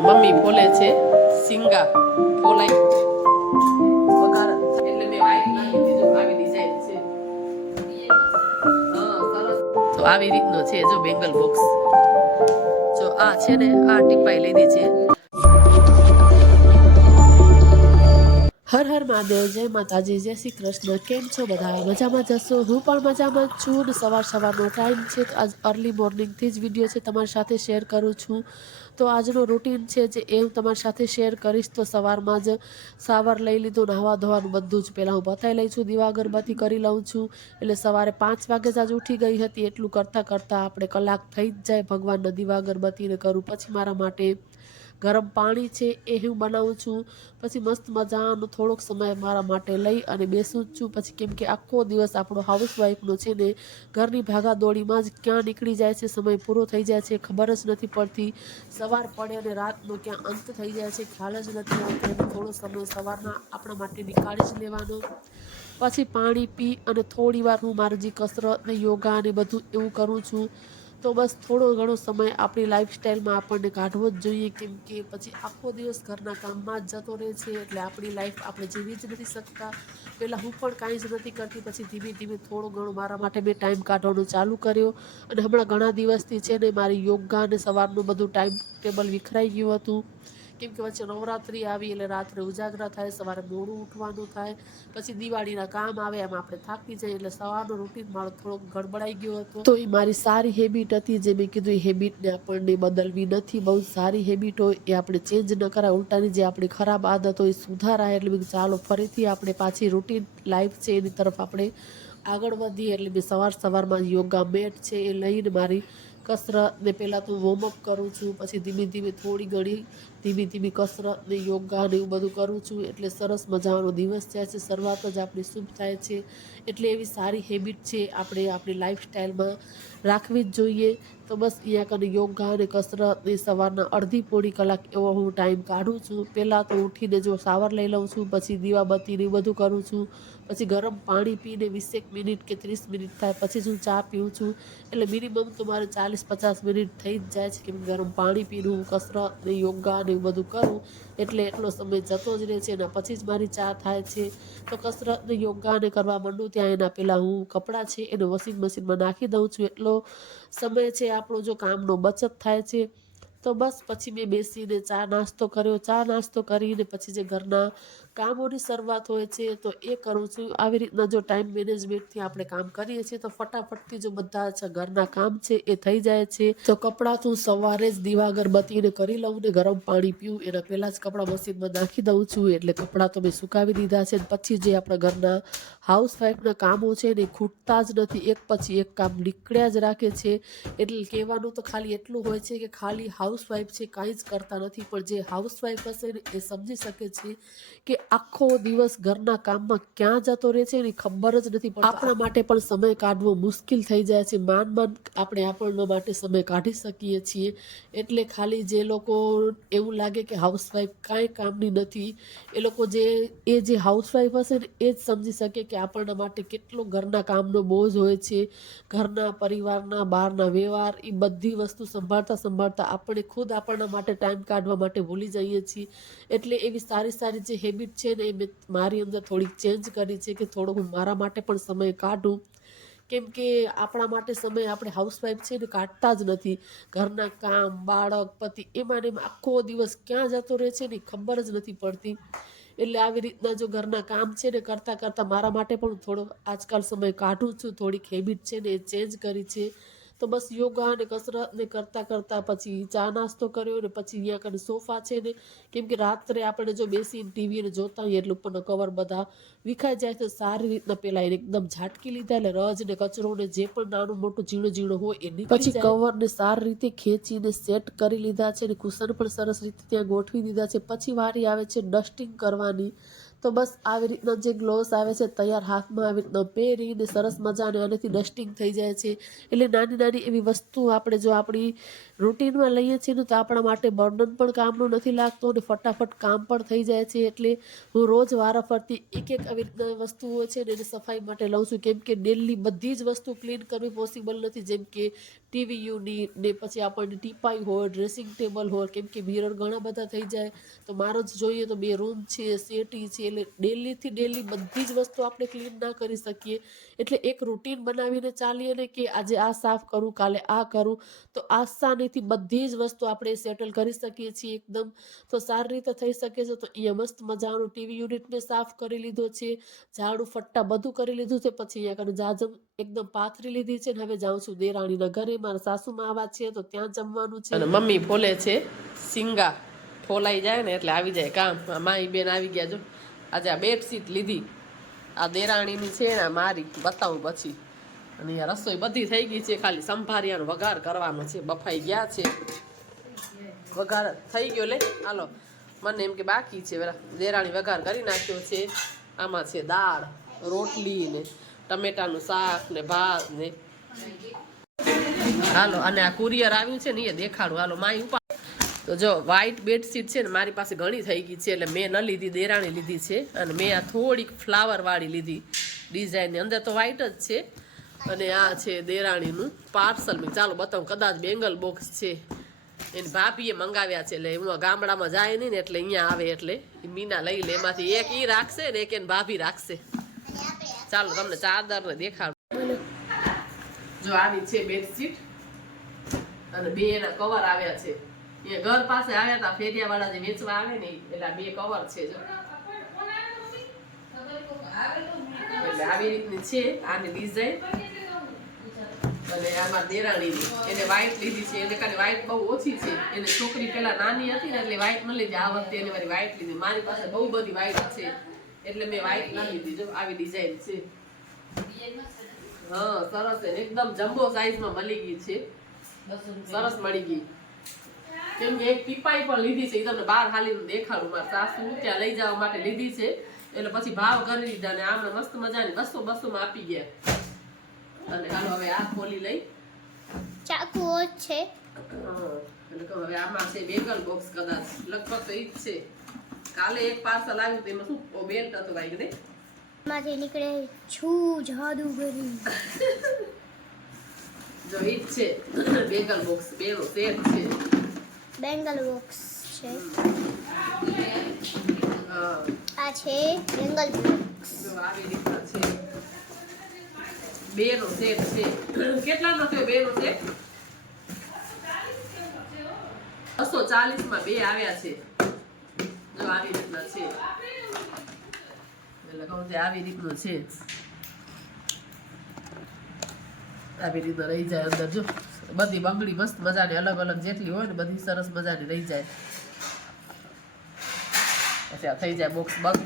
Mummy ફોલે છે સિંગા ફોલાઈ વઘાર એટલે મેં વાઈટ નાખી દીધું આવી ડિઝાઇન છે હા સરસ તો આવી રીતનો છે જો બેંગલ બોક્સ જો આ છે ને આ ટીપાઈ લીધી છે હર હર મહાદેવ જય માતાજી જય શ્રી કૃષ્ણ કેમ છો બધા મજામાં જશો હું પણ મજામાં જ છું ને સવારનો ટાઈમ છે તો આજ અર્લી મોર્નિંગથી જ વિડીયો છે તમારી સાથે શેર કરું છું તો આજનો રૂટીન છે જે એ હું તમારી સાથે શેર કરીશ તો સવારમાં જ સાવર લઈ લીધું નાહવા ધોવાનું બધું જ પહેલાં હું બતાવી લઈ છું દીવા અગરબત્તી કરી લઉં છું એટલે સવારે 5 વાગે જ આજ ઉઠી ગઈ હતી એટલું કરતાં આપણે કલાક થઈ જ જાય ભગવાનના દીવા અગરબત્તીને કરું પછી મારા માટે ગરમ પાણી છે એ હું બનાવું છું પછી મસ્ત મજાનો થોડોક સમય મારા માટે લઈ અને બેસું જ છું પછી કેમ કે આખો દિવસ આપણો હાઉસવાઈફનો છે ને ઘરની ભાગાદોડીમાં જ ક્યાં નીકળી જાય છે સમય પૂરો થઈ જાય છે ખબર જ નથી પડતી સવાર પડે અને રાતનો ક્યાં અંત થઈ જાય છે ખ્યાલ જ નથી આવતો થોડો સમય સવારના આપણા માટે નીકાળી જ લેવાનો પછી પાણી પી અને થોડી વાર હું મારી જે કસરત ને યોગા ને બધું એવું કરું છું તો બસ થોડો ઘણો સમય આપણી લાઈફસ્ટાઈલમાં આપણને કાઢવો જ જોઈએ કેમ કે પછી આખો દિવસ ઘરના કામમાં જ જતો રહે છે એટલે આપણી લાઈફ આપણે જીવી જ નથી શકતા પહેલાં હું પણ કાંઈ જ નથી કરતી પછી ધીમે ધીમે થોડો ઘણો મારા માટે મેં ટાઈમ કાઢવાનું ચાલુ કર્યો અને હમણાં ઘણા દિવસથી છે ને મારી યોગા અને સવારનું બધું ટાઈમ ટેબલ વિખરાઈ ગયું હતું કેમ કે વચ્ચે નવરાત્રિ આવી એટલે રાત્રે ઉજાગરા થાય સવારે મોડું ઉઠવાનું થાય પછી દિવાળીના કામ આવે એમ આપણે થાકી જઈએ એટલે સવારનો રૂટીન મારો થોડોક ગડબડાઈ ગયો હતો તો એ મારી સારી હેબિટ હતી જે મેં કીધું એ હેબિટને આપણને બદલવી નથી બહુ સારી હેબિટ હોય એ આપણે ચેન્જ ન કરાય ઉલટાની જે આપણી ખરાબ આદત હોય સુધારાય એટલે ચાલો ફરીથી આપણે પાછી રૂટીન લાઈફ છે એની તરફ આપણે આગળ વધીએ એટલે મેં સવારમાં યોગા મેટ છે એ લઈને મારી કસરત ને પહેલાં તો વોર્મઅપ કરું છું પછી ધીમે ધીમે થોડી ઘણી ધીમી કસરત ને યોગા ને એવું બધું કરું છું એટલે સરસ મજાનો દિવસ જાય છે શરૂઆત જ આપણી શુભ થાય છે એટલે એવી સારી હેબિટ છે આપણે આપણી લાઈફસ્ટાઈલમાં રાખવી જ જોઈએ તો બસ અહીંયા કને યોગા અને કસરત ને સવારના અડધી પોણી કલાક એવો હું ટાઈમ કાઢું છું પહેલાં તો ઉઠીને જો શાવર લઈ લઉં છું પછી દીવાબત્તી ને બધું કરું છું પછી ગરમ પાણી પીને 20 મિનિટ કે 30 મિનિટ થાય પછી જ હું ચા પીઉં છું એટલે મિનિમમ તો મારે 40-50 મિનિટ થઈ જ જાય છે કેમ ગરમ પાણી પીવું કસરત ને યોગા ને એવું બધું કરું એટલે એટલો સમય જતો જ રહે છે એના પછી જ મારી ચા થાય છે તો કસરત ને યોગા ને કરવા માંડું ત્યાં એના પહેલાં હું કપડાં છે એને વોશિંગ મશીનમાં નાખી દઉં છું એટલો સમય છે આપણો જો કામનો બચત થાય છે તો બસ પછી મેં બેસીને ચા નાસ્તો કરીને પછી જે ઘરના કામોની શરૂઆત હોય છે તો એ કરું છું આવી રીતના જો ટાઈમ મેનેજમેન્ટથી આપણે કામ કરીએ છીએ તો ફટાફટથી જો બધા ઘરના કામ છે એ થઈ જાય છે તો કપડાં તો સવારે જ દીવા અગરબત્તીને કરી લઉં ને ગરમ પાણી પીવું એના પહેલાં જ કપડાં મશીનમાં નાખી દઉં છું એટલે કપડાં તો મેં સુકાવી દીધા છે પછી જે આપણા ઘરના હાઉસવાઈફના કામો છે ને ખૂટતા જ નથી એક પછી એક કામ નીકળ્યા જ રાખે છે એટલે કહેવાનું તો ખાલી એટલું હોય છે કે ખાલી હાઉસવાઈફ છે કાંઈ જ કરતા નથી પણ જે હાઉસવાઈફ હશે ને એ સમજી શકે છે કે આખો દિવસ ઘરના કામમાં ક્યાં જતો રહે છે એની ખબર જ નથી પડતી આપણા માટે પણ સમય કાઢવો મુશ્કેલ થઈ જાય છે માંડ આપણે આપણના માટે સમય કાઢી શકીએ છીએ એટલે ખાલી જે લોકો એવું લાગે કે હાઉસવાઈફ કાંઈ કામની નથી એ લોકો જે હાઉસવાઈફ હશે ને એ જ સમજી શકે કે આપણના માટે કેટલો ઘરના કામનો બોજ હોય છે ઘરના પરિવારના બહારના વ્યવહાર એ બધી વસ્તુ સંભાળતા આપણે ખુદ આપણના માટે ટાઈમ કાઢવા માટે ભૂલી જઈએ છીએ એટલે એવી સારી જે હેબિટ છે ને એ મેં મારી અંદર થોડીક ચેન્જ કરી છે કે થોડો હું મારા માટે પણ સમય કાઢું કેમ કે આપણા માટે સમય આપણે હાઉસવાઈફ છે ને કાઢતા જ નથી ઘરના કામ બાળક પતિ એમાં ને આખો દિવસ ક્યાં જતો રહે છે ને ખબર જ નથી પડતી એટલે આવી રીતના જો ઘરના કામ છે ને કરતાં મારા માટે પણ થોડો આજકાલ સમય કાઢું છું થોડીક હેબિટ છે ને એ ચેન્જ કરી છે તો બસ યોગા અને કસરત ને કરતાં પછી ચા નાસ્તો કર્યો ને પછી અહીંયા કને સોફા છે ને કેમ કે રાત્રે આપણે જો બેસીને ટીવીને જોતા હોઈએ એટલે ઉપરના કવર બધા વિખાઈ જાય તો સારી રીતના પેલા એને એકદમ ઝાટકી લીધા એટલે રજ ને કચરો ને જે પણ નાનું મોટું ઝીણો હોય એ પછી કવરને સારી રીતે ખેંચીને સેટ કરી લીધા છે અને કુશન પણ સરસ રીતે ત્યાં ગોઠવી દીધા છે પછી વારી આવે છે ડસ્ટિંગ કરવાની તો બસ આવી રીતના જે ગ્લોવ્સ આવે છે તૈયાર હાથમાં આવી રીતના પહેરીને સરસ મજાને આનાથી ડસ્ટિંગ થઈ જાય છે એટલે નાની એવી વસ્તુ આપણે જો આપણી રૂટીનમાં લઈએ છીએ ને તો આપણા માટે બર્ડન પણ કામનું નથી લાગતું અને ફટાફટ કામ પણ થઈ જાય છે. એટલે હું રોજ વારાફરતી એક આવી રીતના વસ્તુઓ છે ને એને સફાઈ માટે લઉં છું, કેમ કે ડેલી બધી જ વસ્તુ ક્લીન કરવી પોસિબલ નથી. જેમ કે ટીવી યુનિટ ને પછી આપણને ટીપાઈ હોય, ડ્રેસિંગ ટેબલ હોય, કેમ કે મિરર ઘણા બધા થઈ જાય. તો મારો જ જોઈએ તો 2 રૂમ છે, સેટી છે, એટલે ડેલીથી ડેલી બધી જ વસ્તુ આપણે ક્લીન ના કરી શકીએ. એટલે એક રૂટીન બનાવીને ચાલીએ ને કે આજે આ સાફ કરું, કાલે આ કરું, તો આસાનીથી બધી જ વસ્તુ આપણે સેટલ કરી શકીએ છીએ એકદમ. તો સારી રીતે થઈ શકે છે. તો અહીંયા મસ્ત મજાનું ટીવી યુનિટને સાફ કરી લીધો છે, ઝાડુ ફટ્ટા બધું કરી લીધું છે. પછી અહીંયા કને જાજમ એકદમ પાથરી લીધી છે ને હવે જાઉં છું દેરાણીના ઘરે. મારા સાસુમાં આવા છે તો ત્યાં જમવાનું છે. અને મમ્મી ફોલે છે સિંગા, ફોલાઈ જાય ને એટલે આવી જાય કામ. માઈ બેન આવી ગયા જો. આજે આ બેડશીટ લીધી, આ દેરાણીની છે ને મારી, બતાવું પછી. અને અહીંયા રસોઈ બધી થઈ ગઈ છે, ખાલી સંભારિયાનો વઘાર કરવાનો છે. બફાઈ ગયા છે, વઘાર થઈ ગયો. લે હાલો, મને એમ કે બાકી છે. દેરાણી વઘાર કરી નાખ્યો છે. આમાં છે દાળ, રોટલી ને ટમેટાનું શાક ને ભાત ને. હાલો, અને આ કુરિયર આવ્યું છે ને એ દેખાડું. હાલો માય ઉપા. તો જો વ્હાઈટ બેડશીટ છે ને મારી પાસે ઘણી થઈ ગઈ છે, એટલે મેં ન લીધી, દેરાણી લીધી છે. અને મેં આ થોડીક ફ્લાવરવાળી લીધી ડિઝાઇનની, અંદર તો વ્હાઈટ જ છે. અને આ છે દેરાણીનું પાર્સલ. મેં ચાલો બતાવું, કદાચ બેંગલ બોક્સ છે, એની ભાભીએ મંગાવ્યા છે. એટલે હું ગામડામાં જાય નહીં ને એટલે અહીંયા આવે એટલે મીના લઈ લે. એમાંથી એક ઈ રાખશે ને એક એની ભાભી રાખશે. ચાલો તમને ચાદર ને દેખાડું. જો આવી છે બેડશીટ અને 2 એના કવર આવ્યા છે. એ ઘર પાસે આવ્યા હતા ફેરિયા વાળા જે વેચવા આવે ને, એટલે 2 કવર છે. જો એટલે આવી રીતની છે આની ડિઝાઇન. અને આમાં દેરાણીની એને વ્હાઈટ લીધી છે. એને ખાલી વ્હાઈટ બહુ ઓછી છે. એને છોકરી પેલા નાની હતી ને એટલે વ્હાઈટ ન લીધી. આ વખતે એને મારી વ્હાઈટ લીધી. મારી પાસે બહુ બધી વ્હાઈટ છે એટલે મેં વ્હાઈટ ના લીધી. જો આવી ડિઝાઇન છે. હા સરસ છે, એકદમ જમ્બો સાઈઝમાં મળી ગઈ છે. સરસ મળી ગઈ. કેમ કે એક ટીપાઈ પણ લીધી છે, એ તમને બહાર હાલીને દેખાડું. મારા સાસુ ત્યાં લઈ જવા માટે લીધી છે, એટલે પછી ભાવ કરી દીધા. અને આમને મસ્ત મજાની 200 માં આપી ગયા. અને હાલો હવે આ ખોલી લઈ. ચાકુ છે. એટલે હવે આમાં છે બેગલ બોક્સ, કદાચ લગભગ તો ઈ જ છે. કાલે એક પાર્સલ આવ્યું તેમાં શું બેલ્ટ હતો ભાઈ ને, માંથી નીકળે છું જાદુગરી. જો ઈ જ છે બેગલ બોક્સ, 2 નો સેટ છે. બેંગલ બોક્સ છે. હા આ છે બેંગલ બોક્સ. જો આવી રીતના છે. 2 નો સેટ છે. કેટલાનો થયો 2 નો સેટ? 240 માં 2 આવ્યા છે. જો આવી રીતના છે. એટલે કહું તે આવી રીતનું છે. આવી રીતના રહી જાય અંદર. જો બધી બંગડી મસ્ત મજાની અલગ અલગ જેટલી હોય ને બધી સરસ મજાની રહી જાય. પછી થઈ જાય બોક્સ બંધ.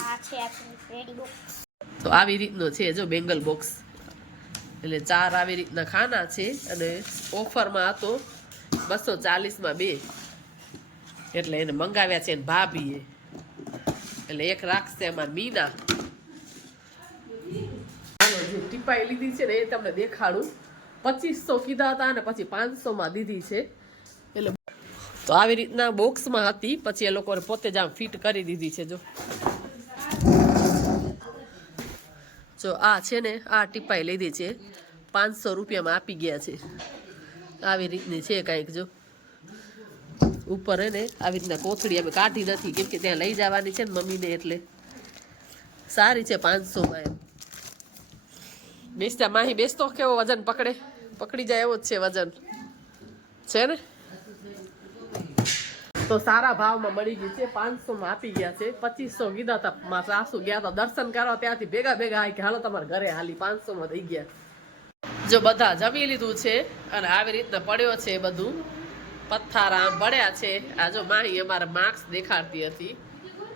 આ છે આપણું રેડી બોક્સ. તો આવી રીતનો છે જો બેંગલ બોક્સ. એટલે 4 આવી રીતના ખાના છે. અને ઓફરમાં હતો 240 માં 2, એટલે એને મંગાવ્યા છે એને ભાભીએ. એટલે એક રાખશે અમાર મીના. હાલો જે ટીપાઈ લીધી છે ને એ તમને દેખાડું. 2500 કીધા હતા અને પછી 500 માં દીધી છે. એટલે તો આવી રીતના બોક્સમાં હતી, પછી એ લોકોને પોતે જ આમ ફિટ કરી દીધી છે. જો આ છે ને આ ટીપાઈ લીધી છે, 500 રૂપિયામાં આપી ગયા છે. આવી રીતની છે કાંઈક. જો ઉપર હે ને આવી રીતના કોથળી અમે કાઢી નથી, કેમ કે ત્યાં લઈ જવાની છે ને મમ્મીને, એટલે સારી છે 500 માં. એમ બેસતા માહી બેસતો કેવો વજન પકડી જાય એવો જ છે વજન છે ને. તો સારા ભાવમાં મળી ગઈ છે. 500 માં આપી ગયા છે. 2500 કીધા હતા. મારા સાસુ ગયા હતા દર્શન કરવા, ત્યાંથી ભેગા આવી કે હાલો તમારા ઘરે હાલી 500 માં થઈ ગયા. જો બધા જમી લીધું છે અને આવી રીતના પડ્યો છે બધું. પથ્થારા પડ્યા છે. આ જો માહી અમારા માર્ક્સ દેખાડતી હતી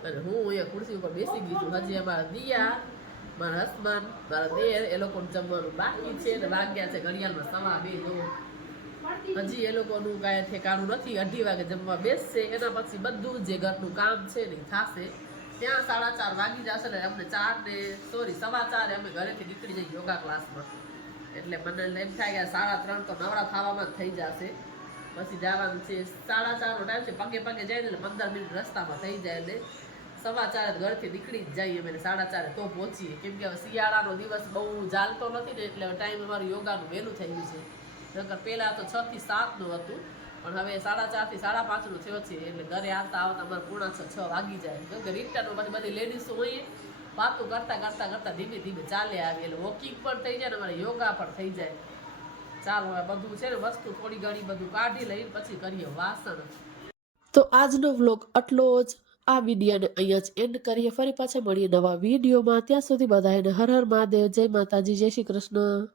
અને હું અહીંયા ખુરશી ઉપર બેસી ગઈ છું. હજી અમારા દિયા, મારા હસબન્ડ, મારા દેર એ લોકોને જમવાનું બાકી છે. ને વાગ્યા છે ઘડિયાળમાં 2:15. હજી એ લોકોનું કાંઈ ઠેકાણું નથી. 2:30 વાગે જમવા બેસશે. એના પછી બધું જે ઘરનું કામ છે ને થશે. ત્યાં 4:30 વાગી જશે ને અમને 4 ને 4:15 અમે ઘરેથી નીકળી જઈએ યોગા ક્લાસમાં. એટલે મને એમ થાય કે 3:30 તો નવરા થવામાં જ થઈ જશે. પછી જવાનું છે 4:30 નો ટાઈમ છે. પગે પગે જાય ને એટલે 15 મિનિટ રસ્તામાં થઈ જાય. એટલે 4:15 ઘરથી નીકળી જ જઈએ અમે 4:30 તો પહોંચીએ. કેમ કે હવે શિયાળાનો દિવસ બહુ ચાલતો નથી ને એટલે ટાઈમ અમારું યોગાનું વહેલું થઈ ગયું છે. નકર પહેલાં તો 6 થી 7 નું હતું, પણ હવે 4:30 થી 5:30 નું થયો છે. એટલે ઘરે આવતા આવતા અમારે 5:45 વાગી જાય. કેમ કે રિટર્નમાં બધી લેડીઝો હોઈએ, વાતો કરતા ધીમે ધીમે ચાલે આવી. એટલે વોકિંગ પણ થઈ જાય ને અમારે યોગા પણ થઈ જાય. ચાલો હવે બધું છે ને વસ્તુ થોડી ઘણી બધું કાઢી લઈને પછી કરીએ વાસણ. તો આજનો વ્લોગ આટલો જ. આ વિડીયોને અહીંયા જ એન્ડ કરીએ. ફરી પાછા મળીએ નવા વિડીયોમાં. ત્યાં સુધી બધાને હર હર મહાદેવ. જય માતાજી, જય શ્રી કૃષ્ણ.